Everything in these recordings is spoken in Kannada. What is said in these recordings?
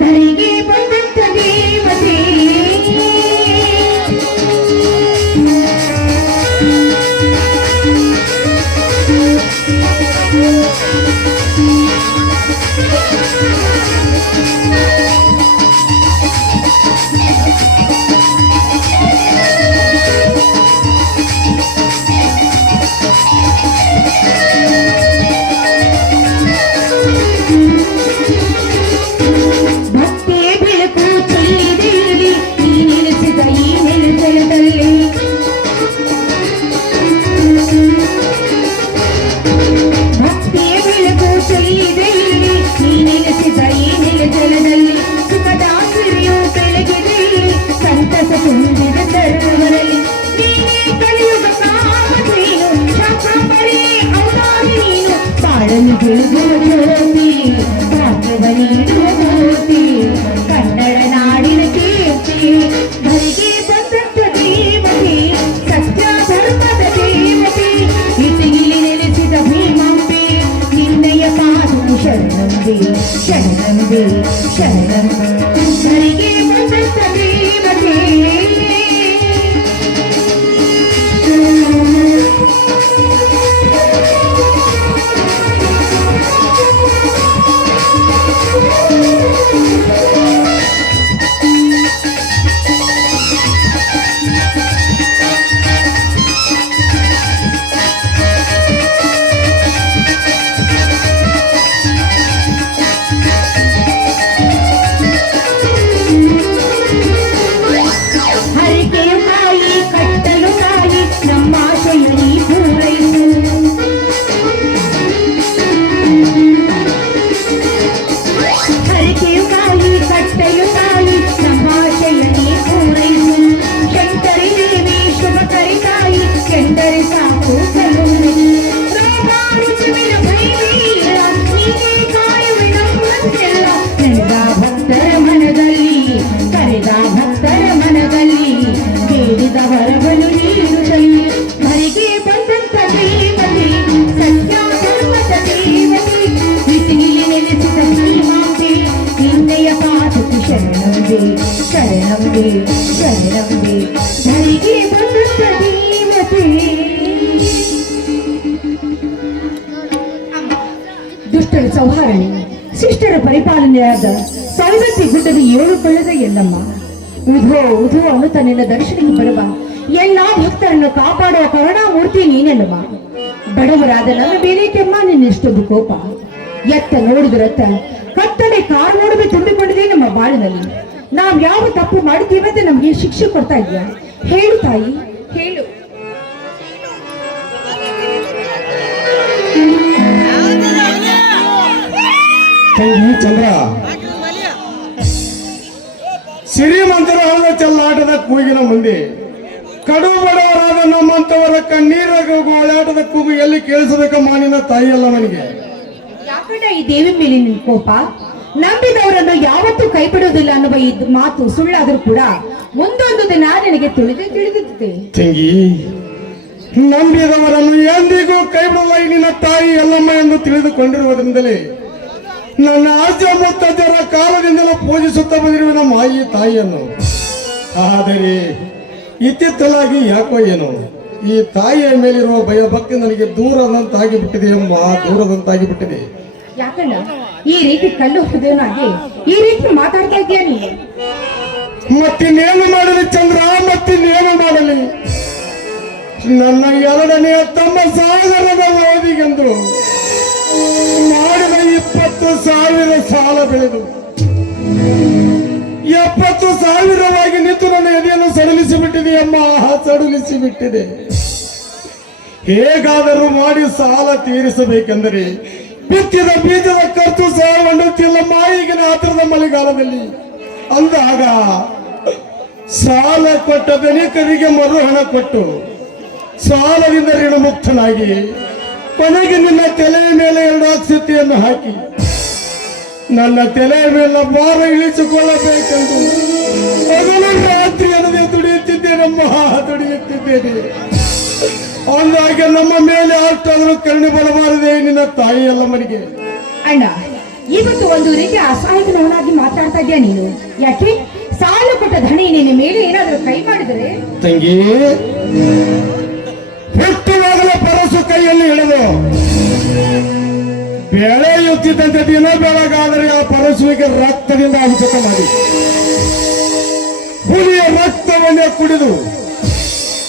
ಧರೆಗೆ ಬಂದಂತ ದೇವತೆ ಕನ್ನಡ ನಾಡಿನ ಕೀರ್ತಿ ಧರೆಗೆ ಬಂದಂತ ದೇವತೆ ಸತ್ಯ ಧರ್ಮದ ದೇವತೆ ಇಟಗಿಲಿ ನೆಲೆಸಿದ ಭೀಮಾಂಬೆ ನಿನ್ನಯ ಪಾದವು ಶರಣಂಬೆ ಶರಣಂಬೆ ಶರಣಂ ಧರೆಗೆ ಬಂದಂತ ದೇವತೆ ದುಷ್ಟರ ಸಂಹಾರಣೆ ಶಿಷ್ಟರ ಪರಿಪಾಲನೆಯಾದ ಸವದತ್ತಿ ಗುಡ್ಡದ 7 ಬೆಳೆದ ಎಲ್ಲಮ್ಮ ಉಧೋ ಉಧೋ ಅನ್ನುತ್ತ ನಿನ್ನ ದರ್ಶನಕ್ಕೆ ಬರುವ ಎಲ್ಲಾ ಭಕ್ತರನ್ನು ಕಾಪಾಡುವ ಕರುಣಾಮೂರ್ತಿ ನೀನೆಲ್ಲಮ್ಮ. ಬಡವರಾದ ನನ್ನ ಬೇರೇಕೆಮ್ಮ ನಿನ್ನೆಷ್ಟೊಂದು ಕೋಪ ಎತ್ತ ನೋಡಿದ್ರತ್ತ ಕತ್ತಲೆ ಕಾರ್ ನೋಡುವೆ ತುಂಬಿಕೊಂಡಿದೆ ನಮ್ಮ ಬಾಳಿನಲ್ಲಿ. ನಾವ್ ಯಾವ ತಪ್ಪು ಮಾಡಿದ್ದೀವಿ ಅಂತ ನಮ್ಗೆ ಶಿಕ್ಷೆ ಕೊಡ್ತಾ ಇದೆಯಾ? ಹೇಳು ತಾಯಿ, ಹೇಳು. ಚಂದ್ರ, ಶ್ರೀಮಂತರ ಹಣದ ಚೆಲ್ಲಾಟದ ಕೂಗಿನ ಮುಂದೆ ಕಡು ಬಡವರಾದ ನಮ್ಮಂತವರ ಕಣ್ಣೀರ ಗೋಳಾಟದ ಕೂಗು ಎಲ್ಲಿ ಕೇಳಿಸಬೇಕಮ್ಮ ನಿನ್ನ ತಾಯಿಯಲ್ಲ ನನಗೆ. ಯಾಕಂದ್ರೆ ಈ ದೇವಿ ಮೇಲೆ ನಿನ್ ಕೋಪ? ನಂಬಿದವರನ್ನು ಯಾವತ್ತೂ ಕೈ ಬಿಡುವುದಿಲ್ಲ ಅನ್ನುವ ಈ ಮಾತು ಸುಳ್ಳಾದ್ರೂ ಕೂಡ ಮುಂದೊಂದು ದಿನ ನನಗೆ ತಿಳಿದಿದೆ ತಂಗಿ. ನಂಬಿದವರನ್ನು ಎಂದಿಗೂ ಕೈ ಬಿಡುವ ನಿನ್ನ ತಾಯಿ ಎಲ್ಲಮ್ಮ ಎಂದು ತಿಳಿದುಕೊಂಡಿರುವುದರಿಂದಲೇ ನನ್ನ ಅಜ್ಜ ಮುತ್ತಜ್ಜರ ಕಾಲದಿಂದಲೂ ಪೂಜಿಸುತ್ತಾ ಬಂದಿರುವ ನಮ್ಮ ಈ ತಾಯಿಯನ್ನು. ಆದರೆ ಇತ್ತಿತ್ತಲಾಗಿ ಯಾಕೋ ಏನು ಈ ತಾಯಿಯ ಮೇಲಿರುವ ಭಯ ಭಕ್ತಿ ನನಗೆ ದೂರದಂತಾಗಿ ಬಿಟ್ಟಿದೆ ಎಂಬ ದೂರದಂತಾಗಿ ಬಿಟ್ಟಿದೆ. ಯಾಕಂಡ ಈ ರೀತಿ ಕಲ್ಲು ಹೃದಯನಾಗಿ ಈ ರೀತಿ ಮಾತಾಡ್ತಾ ಇದೀಯ ನೀನು? ಮತ್ತಿನ್ನೇನು ಮಾಡಲಿ ಚಂದ್ರ, ಮತ್ತಿನ್ನೇನು ಮಾಡಲಿ? ನನ್ನ 2ನೇ ತಮ್ಮ ಸಾಗರದ ಓದಿಗೆಂದು ಮಾಡಿದ 20,000 ಸಾಲ ಬೆಳೆದು 70,000ವಾಗಿ ನಿಂತು ನನ್ನ ಎದೆಯನ್ನು ಸಡಿಲಿಸಿ ಬಿಟ್ಟಿದೆ ಅಮ್ಮ, ಸಡಿಲಿಸಿ ಬಿಟ್ಟಿದೆ. ಹೇಗಾದರೂ ಮಾಡಿ ಸಾಲ ತೀರಿಸಬೇಕೆಂದರೆ ಬಿತ್ತಿದ ಬೀಜದ ಖರ್ಚು ಸಹ ಒಂಡುತ್ತಿಲ್ಲಮ್ಮ ಈಗಿನ ಆತರದ ಮಳೆಗಾಲದಲ್ಲಿ. ಅಂದಾಗ ಸಾಲ ಕೊಟ್ಟ ಧನಿಕರಿಗೆ ಮರುಹಣ ಕೊಟ್ಟು ಸಾಲದಿಂದ ಋಣಮುಕ್ತನಾಗಿ ಕೊನೆಗೆ ನಿನ್ನ ತಲೆಯ ಮೇಲೆ 2 ಅಕ್ಷತೆಯನ್ನು ಹಾಕಿ ನನ್ನ ತಲೆಯ ಮೇಲೆ ಭಾರ ಇಳಿಸಿಕೊಳ್ಳಬೇಕೆಂದು ಹಗಲು ರಾತ್ರಿ ಅನ್ನದೇ ದುಡಿಯುತ್ತಿದ್ದೇನಮ್ಮ, ದುಡಿಯುತ್ತಿದ್ದೇನೆ. ಅಂದಾಗೆ ನಮ್ಮ ಮೇಲೆ ಅಷ್ಟಾದರೂ ಕರುಣೆ ಬರಬಾರದೆ ನಿನ್ನ ತಾಯಿಯಲ್ಲ ಮನೆಗೆ. ಅಣ್ಣ, ಇವತ್ತು ಒಂದು ರೀತಿ ಅಸಹಾಯಕನವನಾಗಿ ಮಾತಾಡ್ತಾ ಇದ್ಯಾ ನೀನು? ಯಾಕೆ ಸಾಲು ಕೊಟ್ಟ ಧಣಿ ನಿನ್ನ ಮೇಲೆ ಏನಾದ್ರೂ ಕೈ ಮಾಡಿದ್ರೆ? ತಂಗಿ, ಹುಟ್ಟುವಾಗಲೇ ಪರಸು ಕೈಯಲ್ಲಿ ಹಿಡಿದು ಬೆಳೆಯುತ್ತಿದ್ದಂತೆ ದಿನ ಬೆಳಗಾದರೆ ಆ ಪರಶುವಿಗೆ ರಕ್ತದಿಂದ ಅಭಿಷೇಕ ಮಾಡಿ ಹುಲಿಯ ರಕ್ತವನ್ನೇ ಕುಡಿದು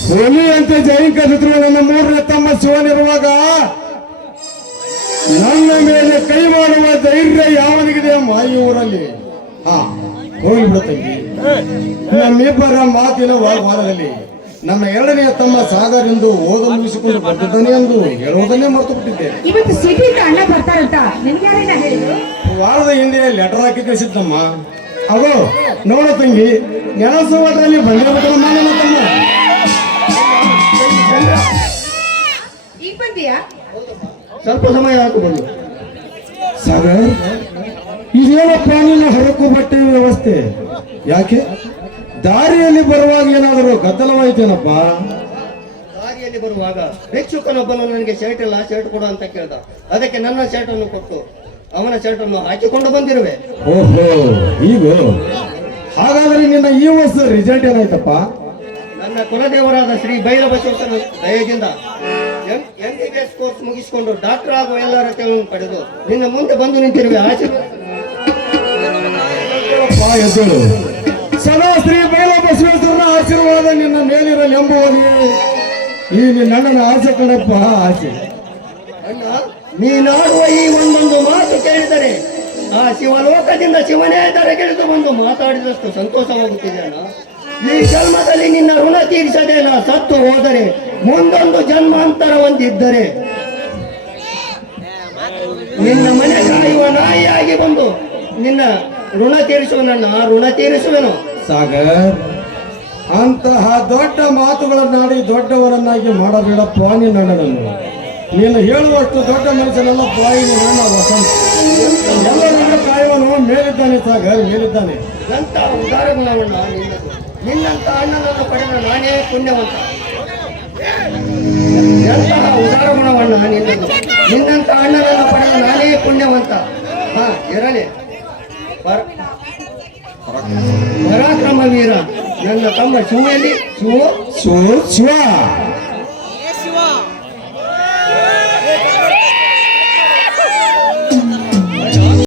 ಹುಲಿಯಂತೆ ಜೈಂಕರಿದ್ರು ನನ್ನ ಮೂರನೇ ತಮ್ಮ ಶಿವನಿರುವಾಗ ನನ್ನ ಮೇಲೆ ಕೈ ಮಾಡುವ ಧೈರ್ಯ ಯಾವನಿಗಿದೆ ಮಾಯಿ ಊರಲ್ಲಿ? ಹಾ, ಹೋಗಿಬಿಡು ತಂಗಿ. ನಮ್ಮಿಬ್ಬರ ಮಾತಿನ ವಾಗ್ವಾದದಲ್ಲಿ ನನ್ನ ಎರಡನೆಯ ತಮ್ಮ ಸಾಗರ್ ಎಂದು ಓದಲು ಮುಗಿಸಿಕೊಂಡು ಬರ್ತಿದ್ದಾನೆ ಎಂದು ಹೇಳುವುದನ್ನೇ ಮರೆತು ಬಿಟ್ಟಿದ್ದೇನೆ. ಇವತ್ತು ಸಿಟಿಯಿಂದ ಅಣ್ಣ ಬರ್ತಾರಂತ ನಿನ್ಗೆ ಯಾರೇನ ಹೇಳಿದ್ರು? ವಾರದ ಹಿಂದೆ ಲೆಟರ್ ಹಾಕಿ ಕಳಿಸಿದ್ದಮ್ಮ. ಅದು ನೋಡ ತಂಗಿ, ನೆನಸುವುದರಲ್ಲಿ ಬಂದಿರಬೇಕಮ್ಮ ನನ್ನ ತಮ್ಮ. ಈಗ ಬಂದಿಯಾ? ಸ್ವಲ್ಪ ಸಮಯ ಆಯ್ತು ಬಂದು. ಸಾಗರ್, ಇದೇನಪ್ಪ ನಿನ್ನ ಹರಕು ಬಟ್ಟೆ ವ್ಯವಸ್ಥೆ? ಯಾಕೆ ದಾರಿಯಲ್ಲಿ ಬರುವಾಗ ಏನಾದರೂ ಗದ್ದಲವಾಯ್ತೇನಪ್ಪ? ದಾರಿಯಲ್ಲಿ ಬರುವಾಗ ಭಿಕ್ಷುಕನೊಬ್ಬನು ನನಗೆ ಶರ್ಟ್ ಇಲ್ಲ, ಶರ್ಟ್ ಕೊಡು ಅಂತ ಕೇಳ್ದ. ಅದಕ್ಕೆ ನನ್ನ ಶರ್ಟ್ ಅನ್ನು ಕೊಟ್ಟು ಅವನ ಶರ್ಟ್ ಅನ್ನು ಹಾಕಿಕೊಂಡು ಬಂದಿರುವೆ. ಓಹೋ, ಈಗ ಹಾಗಾದ್ರೆ ನಿನ್ನ ಈ ವರ್ಷ ರಿಸಲ್ಟ್ ಏನಾಯ್ತಪ್ಪ? ನನ್ನ ಕುಲದೇವರಾದ ಶ್ರೀ ಬೈರಬಸವೇಶ್ವರನ ದಯದಿಂದ MBBS ಕೋರ್ಸ್ ಮುಗಿಸಿಕೊಂಡು ಡಾಕ್ಟರ್ ಆಗುವ ಎಲ್ಲ ಅರ್ಹತೆಗಳನ್ನು ಪಡೆದು ನಿನ್ನ ಮುಂದೆ ಬಂದು ನಿಂತಿರುವೆ. ಎದ್ದೇಳು. ಸದಾ ಶ್ರೀ ಬೈರಬಸವೇಶ್ವರನ ಆಶೀರ್ವಾದ ನಿನ್ನ ಮೇಲಿರಲಿ ಎಂಬುವನಿಗೆ ಈ ನಿನ್ನ ಆಸೆ ಕಣಪ್ಪ, ಆಸೆ. ಅಣ್ಣ, ನೀನಾಡುವ ಈ ಒಂದೊಂದು ಮಾತು ಕೇಳಿದರೆ ಆ ಶಿವಲೋಕದಿಂದ ಶಿವನೇ ಧರೆಗೆಳೆದು ಬಂದು ಮಾತಾಡಿದಷ್ಟು ಸಂತೋಷವಾಗುತ್ತಿದೆ ಅಣ್ಣ. ಈ ಜನ್ಮದಲ್ಲಿ ನಿನ್ನ ಋಣ ತೀರಿಸದೆ ನಾ ಸತ್ತು ಹೋದರೆ ಮುಂದೊಂದು ಜನ್ಮಾಂತರ ಹೊಂದಿದ್ದರೆ ನಿನ್ನ ಮನೆ ಕಾಯುವ ನಾಯಿಯಾಗಿ ಬಂದು ನಿನ್ನ ಋಣ ತೀರಿಸುವನನ್ನ ಋಣ ತೀರಿಸುವೆನು. ಸಾಗರ್, ಅಂತಹ ದೊಡ್ಡ ಮಾತುಗಳನ್ನಾಡಿ ದೊಡ್ಡವರನ್ನಾಗಿ ಮಾಡಬೇಡಪ್ಪ ನಿನ್ನಣ್ಣನನ್ನು. ನೀನು ಹೇಳುವಷ್ಟು ದೊಡ್ಡ ಮನುಷ್ಯನಲ್ಲಪ್ಪ ನನ್ನ ವಸಂತ. ಎಲ್ಲರನ್ನ ಕಾಯುವನು ಮೇಲಿದ್ದಾನೆ ಸಾಗರ್, ಮೇಲಿದ್ದಾನೆ. ಎಂತ ಉದಾರ ಗುಣವನ್ನ ನಿನ್ನದು. ನಿನ್ನಂತ ಅಣ್ಣನನ್ನು ಪಡೆದ ನಾನೇ ಪುಣ್ಯವಂತ. ಎಂತಹ ಉದಾರ ಗುಣವನ್ನ ನಿನ್ನದು. ನಿನ್ನಂತ ಅಣ್ಣನನ್ನು ಪಡೆದ ನಾನೇ ಪುಣ್ಯವಂತ. ಹಾ, ಇರಲಿ. ಪರಾಕ್ರಮ ವೀರ ನನ್ನ ತಮ್ಮ ಶಿವಲ್ಲಿ ಶಿವ ಶಿವ